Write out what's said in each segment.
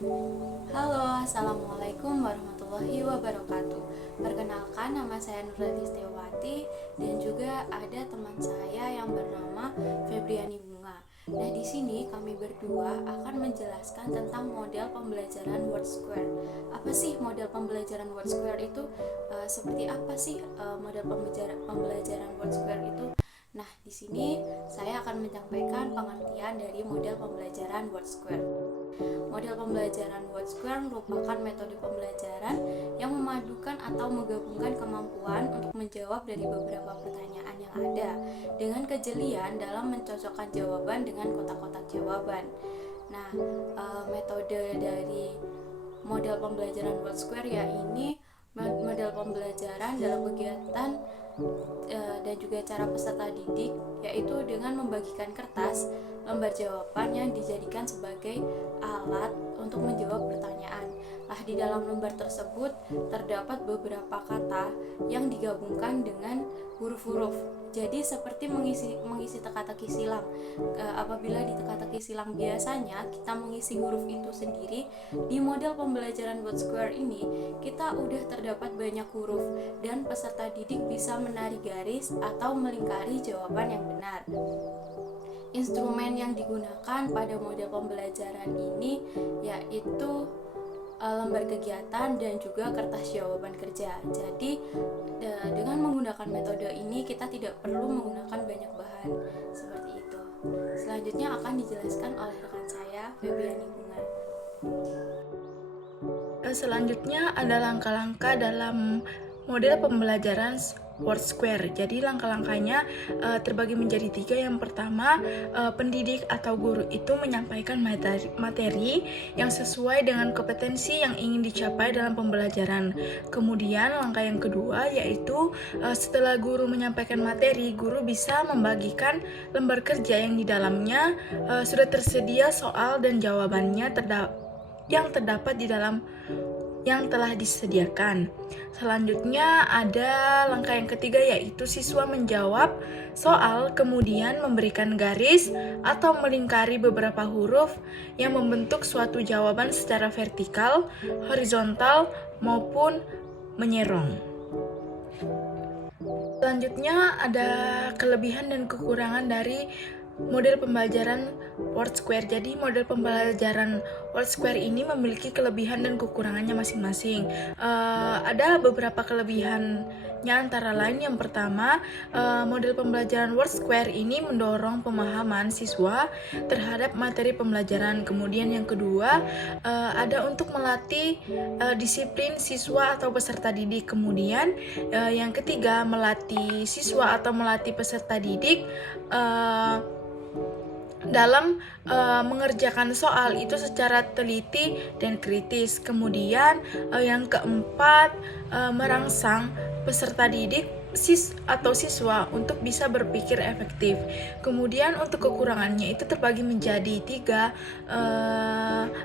Halo, Assalamualaikum warahmatullahi wabarakatuh. Perkenalkan, nama saya Nurhati Setiawati dan juga ada teman saya yang bernama Febriani Bunga. Nah, di sini kami berdua akan menjelaskan tentang model pembelajaran Word Square. Apa sih model pembelajaran Word Square itu? Seperti apa sih model pembelajaran Word Square itu? Nah, di sini saya akan menyampaikan pengertian dari model pembelajaran Word Square. Model pembelajaran Word Square merupakan metode pembelajaran yang memadukan atau menggabungkan kemampuan untuk menjawab dari beberapa pertanyaan yang ada dengan kejelian dalam mencocokkan jawaban dengan kotak-kotak jawaban. Nah, metode dari model pembelajaran Word Square ya ini model pembelajaran dalam kegiatan dan juga cara peserta didik, yaitu dengan membagikan kertas lembar jawaban yang dijadikan sebagai alat untuk menjawab pertanyaan. Nah, di dalam lembar tersebut terdapat beberapa kata yang digabungkan dengan huruf-huruf. Jadi seperti mengisi teka-teki silang. Apabila di teka-teki silang biasanya kita mengisi huruf itu sendiri, di model pembelajaran Word Square ini kita udah terdapat banyak huruf dan peserta didik bisa menarik garis atau melingkari jawaban yang benar. Instrumen yang digunakan pada model pembelajaran ini yaitu lembar kegiatan dan juga kertas jawaban kerja. Jadi dengan menggunakan metode ini kita tidak perlu menggunakan banyak bahan seperti itu. Selanjutnya akan dijelaskan oleh rekan saya Febriani Bunga. Selanjutnya ada langkah-langkah dalam model pembelajaran Word Square. Jadi langkah-langkahnya terbagi menjadi 3. Yang pertama, pendidik atau guru itu menyampaikan materi yang sesuai dengan kompetensi yang ingin dicapai dalam pembelajaran. Kemudian langkah yang kedua yaitu setelah guru menyampaikan materi, guru bisa membagikan lembar kerja yang di dalamnya sudah tersedia soal dan jawabannya yang terdapat di dalam yang telah disediakan. Selanjutnya ada langkah yang ketiga yaitu siswa menjawab soal kemudian memberikan garis atau melingkari beberapa huruf yang membentuk suatu jawaban secara vertikal, horizontal maupun menyerong. Selanjutnya ada kelebihan dan kekurangan dari model pembelajaran Word Square. Jadi model pembelajaran Word Square ini memiliki kelebihan dan kekurangannya masing-masing. Ada beberapa kelebihannya, antara lain yang pertama, model pembelajaran Word Square ini mendorong pemahaman siswa terhadap materi pembelajaran. Kemudian yang kedua, ada untuk melatih disiplin siswa atau peserta didik. Kemudian yang ketiga, melatih siswa atau melatih peserta didik dalam mengerjakan soal itu secara teliti dan kritis. Kemudian yang keempat, merangsang peserta didik atau siswa untuk bisa berpikir efektif. Kemudian untuk kekurangannya itu terbagi menjadi 3,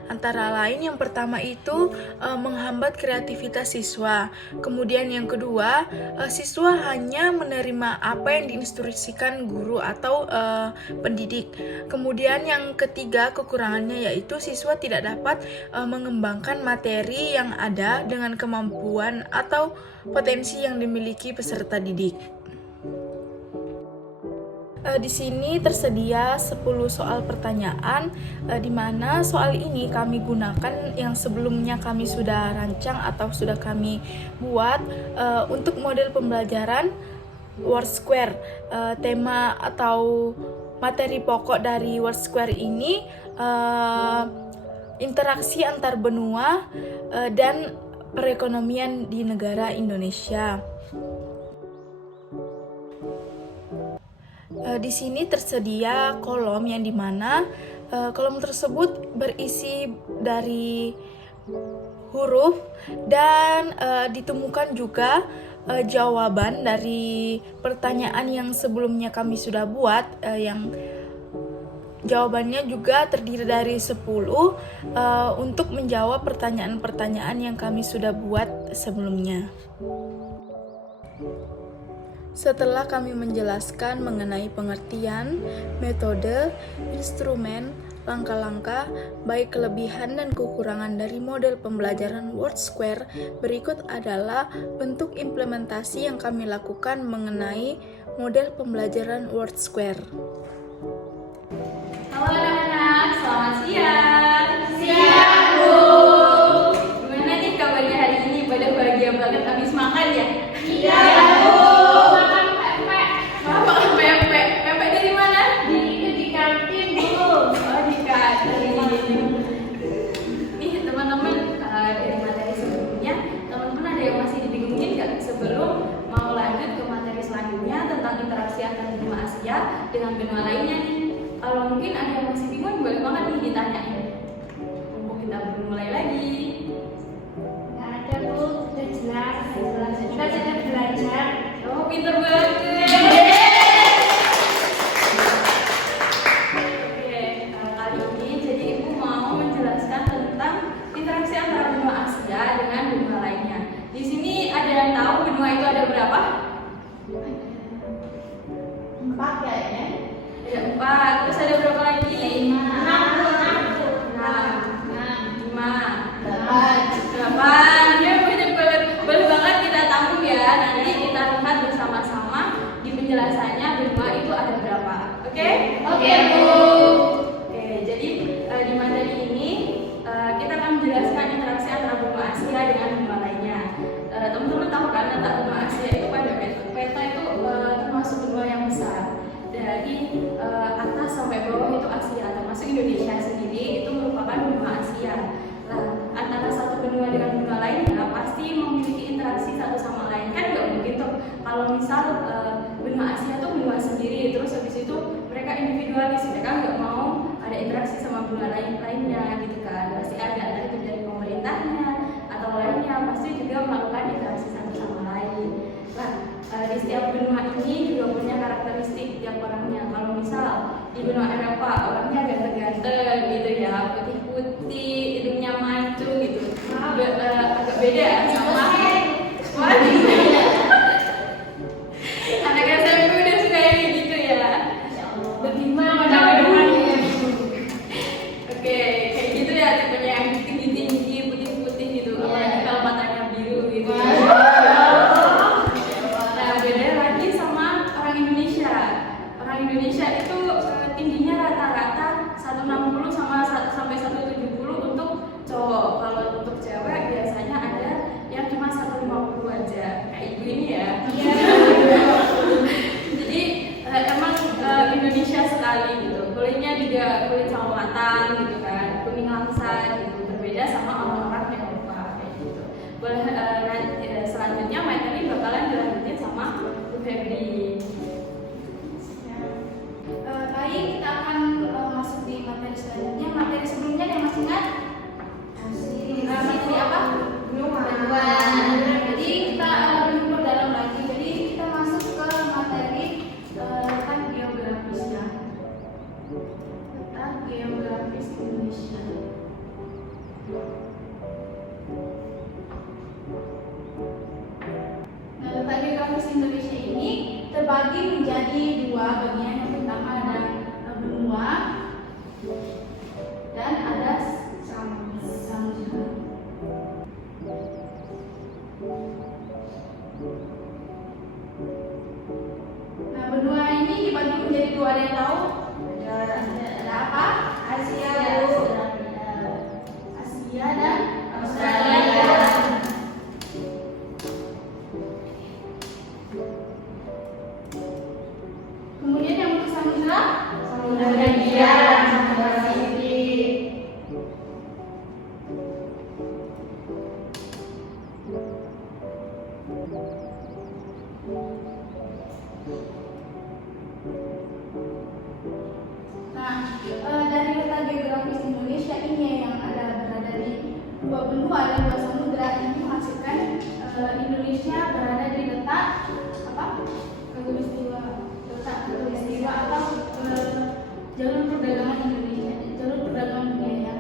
antara lain yang pertama itu menghambat kreativitas siswa. Kemudian yang kedua, siswa hanya menerima apa yang diinstruksikan guru atau pendidik. Kemudian yang ketiga, kekurangannya yaitu siswa tidak dapat mengembangkan materi yang ada dengan kemampuan atau potensi yang dimiliki peserta didik. Di sini tersedia 10 soal pertanyaan, di mana soal ini kami gunakan yang sebelumnya kami sudah rancang atau sudah kami buat untuk model pembelajaran Word Square. Tema atau materi pokok dari Word Square ini interaksi antar benua dan perekonomian di negara Indonesia. Di sini tersedia kolom yang dimana kolom tersebut berisi dari huruf dan ditemukan juga jawaban dari pertanyaan yang sebelumnya kami sudah buat, yang jawabannya juga terdiri dari 10 untuk menjawab pertanyaan-pertanyaan yang kami sudah buat sebelumnya. Setelah kami menjelaskan mengenai pengertian, metode, instrumen, langkah-langkah, baik kelebihan dan kekurangan dari model pembelajaran WordSquare. Berikut adalah bentuk implementasi yang kami lakukan mengenai model pembelajaran WordSquare. Halo anak-anak, selamat siang. Siang, Bu. Gimana nih kabarnya hari ini? Pada bahagia banget habis makan ya? Iya, Bu. Makan pempek. Makan pempek. Pempek dari mana? Di kantin, Bu. Oh, di kantin. Nih teman-teman, dari materi sebelumnya, teman-teman ada yang masih dibingungin nggak sebelum mau lanjut ke materi selanjutnya tentang interaksi antara benua Asia dengan benua lainnya nih? Kalau mungkin ada yang masih bingung, boleh banget nih ditanyain. Mumpung kita belum mulai lagi. Nggak ada, Bu. Sudah jelas. Kita sudah belajar. Oh, pinter banget. Oke, kali ini jadi Ibu mau menjelaskan tentang interaksi antara benua Asia dengan benua lainnya. Di sini ada yang tahu benua itu ada berapa? 4 kayaknya. Ada 4. Terus ada berapa lagi? 8. Ya, boleh banget kita tampung ya. Nanti kita lihat bersama-sama di penjelasannya benua itu ada berapa. Oke? Oke, Bu. Oke, jadi di materi ini kita akan menjelaskan interaksi antara benua Asia dengan benua lainnya. Teman-teman tahu kan letak benua Asia itu pada peta itu termasuk benua yang besar. Dari atas sampai bawah itu Asia, termasuk Indonesia sendiri itu merupakan benua Asia. Nah, antara satu benua dengan benua lainnya pasti memiliki interaksi satu sama lain, kan nggak mungkin tuh kalau misal benua Asia tuh benua sendiri terus habis itu mereka individualis, mereka nggak mau ada interaksi sama benua lainnya gitu kan. Pasti ada entah itu dari pemerintahnya atau lainnya, pasti juga melakukan interaksi satu sama lain. Nah, di setiap benua ini juga punya karakteristik tiap orangnya. Kalau misal di benua Eropa orangnya ganteng-ganteng gitu ya, putih-putih, hidungnya mancung gitu. Agak beda sama anak SMP udah suka yang gitu ya. Bagaimana? Oke, kayak gitu ya tipenya yang tinggi-tinggi, putih-putih gitu. Apalagi kalau matanya biru gitu. Nah, beda lagi sama orang Indonesia. Orang Indonesia itu tingginya rata-rata 160 sampai 170 untuk cowok. Kalau untuk cewek biasanya ada yang cuma 150 aja. Kayak ibu ini ya. Jadi emang Indonesia sekali gitu. Kulitnya juga kulit kecoklatan gitu kan, kuning langsat gitu. Berbeda sama orang-orang Eropa kayak gitu. Boleh nanti selanjutnya materi bakalan dilanjutin sama Bu Febri. Baik, kita akan masuk di materi selanjutnya. Materi sebelumnya ada yang masih ingat? Materi apa? Benua. Jadi kita lebih perdalam lagi. Jadi kita masuk ke materi letak geografisnya. Letak geografis Indonesia. Nah, letak geografis Indonesia ini terbagi menjadi 2 bagian. Yang pertama ada benua dan ada samudra. Nah, benua ini dibagi menjadi 2, ada yang tahu? Ada apa? Asia, Bu. Asia dan Australia. Kemudian yang untuk samudra? Samudra Hindia dan Samudra Pasifik. Nah, dari letak geografis Indonesia ini yang berada di 2 benua dan 2 samudra ini menghasilkan Indonesia berada di letak apa? Khatulistiwa. Letak khatulistiwa atau jalur perdagangan Indonesia, jalur perdagangan dunia ya.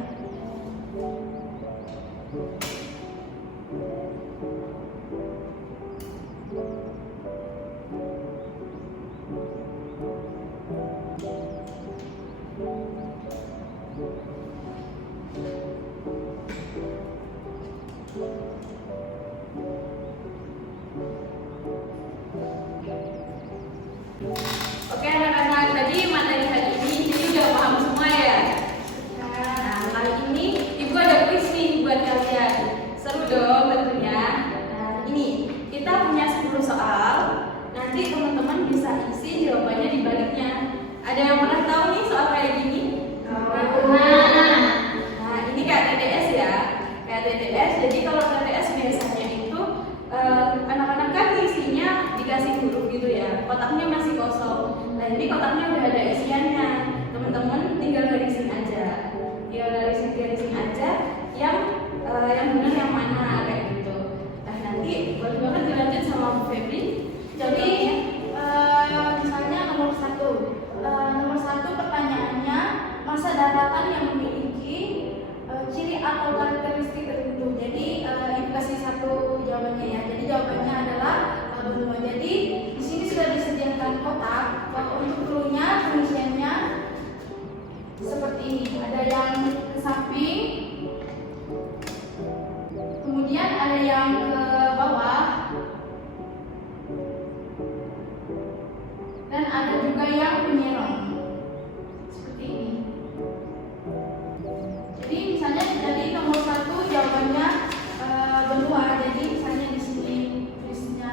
garis aja yang benar yang mana kayak gitu. Nah nanti boleh banget dilanjut sama Bu Febri. Jadi misalnya nomor satu pertanyaannya, masa daratan yang memiliki ciri atau karakteristik tertentu. Jadi ibu kasih satu jawabannya ya. Jadi jawabannya adalah benua. Jadi di sini sudah disediakan kotak. Untuk clue-nya pengisiannya seperti ini. Ada yang ke samping, kemudian ada yang ke bawah, dan ada juga yang menyerong seperti ini. Jadi misalnya jadi nomor satu jawabannya benua. Jadi misalnya di sini tulisnya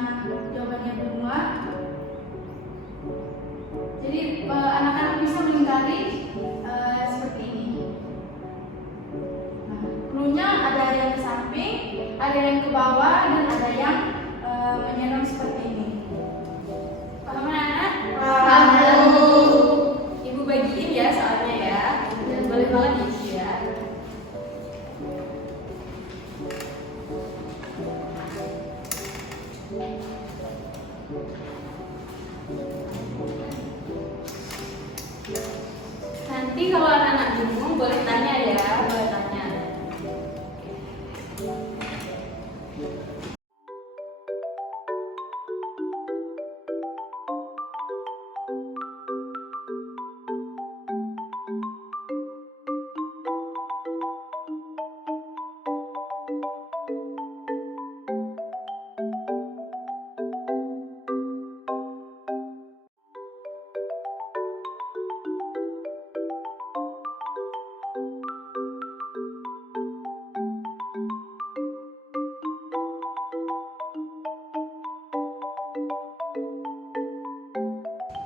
jawabannya benua. Jadi anak-anak bisa melingkari seperti ini. Nah, clue-nya ada yang ke samping, ada yang ke bawah, dan ada yang menyerong seperti ini. Paham anak? Paham. Ibu bagiin ya soalnya ya. Dan boleh banget diisi ya. Nanti kalau anak-anak bingung boleh tanya ya, boleh tanya.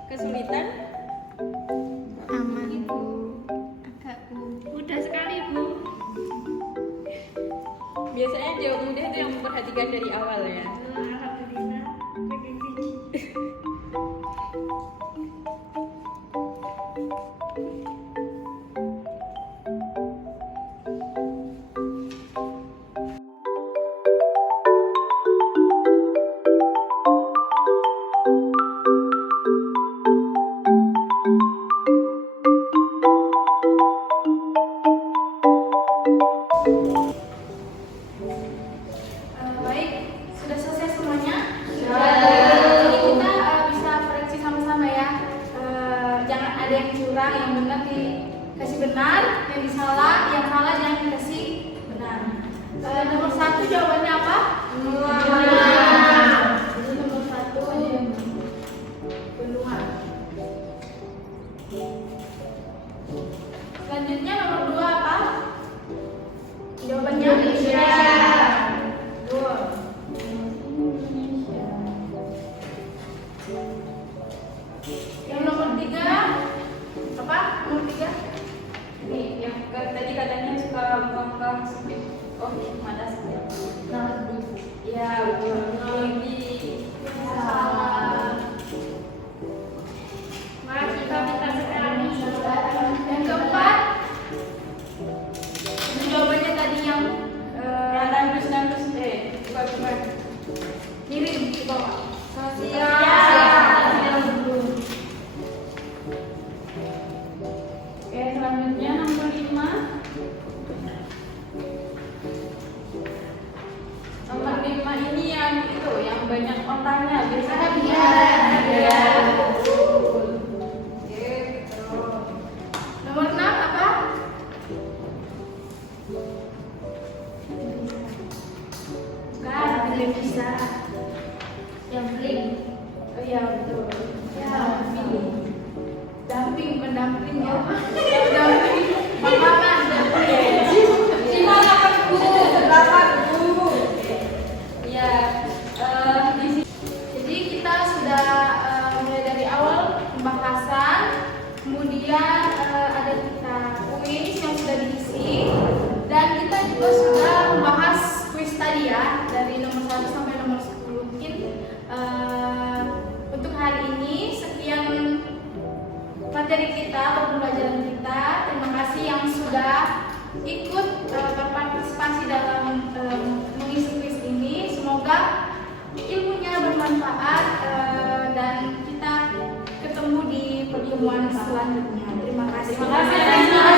Kesulitan? Aman Bu, agak Bu, mudah sekali Bu. Biasanya jawab mudah itu yang memperhatikan dari awal ya. Alhamdulillah, makin tinggi. Baik, sudah selesai semuanya? Sudah. Jadi kita bisa koreksi sama-sama ya. Jangan ada yang curang, yang benar dikasih benar, yang salah jangan dikasih benar. Nomor satu jawabannya apa? Benua. Jadi nomor satu benua. Selanjutnya nomor dua apa? Jawabannya Indonesia. Betul. Yang nomor tiga apa? Nomor tiga? Ini yang tadi katanya suka buka sempit. Oh, mana sih? Ya, betul. Teknologi. Wah, kita pintar sekali. Yang keempat, itu jawabannya tadi yang Tandus, bukan. miring di bawah. Oke, selanjutnya nomor 5. Nomor 5 ini yang itu, yang banyak otaknya. Biasanya Iya. betul. Gitu. Nomor enam apa? Bukan, pilih bisa. Yang bling. Oh iya betul. Ya, damping, pendamping ya. Damping, makanan, Gimana kan Bu? Selamat Bu. Ya, di sini. Jadi kita sudah mulai dari awal pembahasan, kemudian ada kita kuis yang sudah diisi, dan kita juga sudah membahas kuis tadi ya dari nomor 1 sampai nomor 10. pertemuan selanjutnya. Terima kasih. Terima kasih.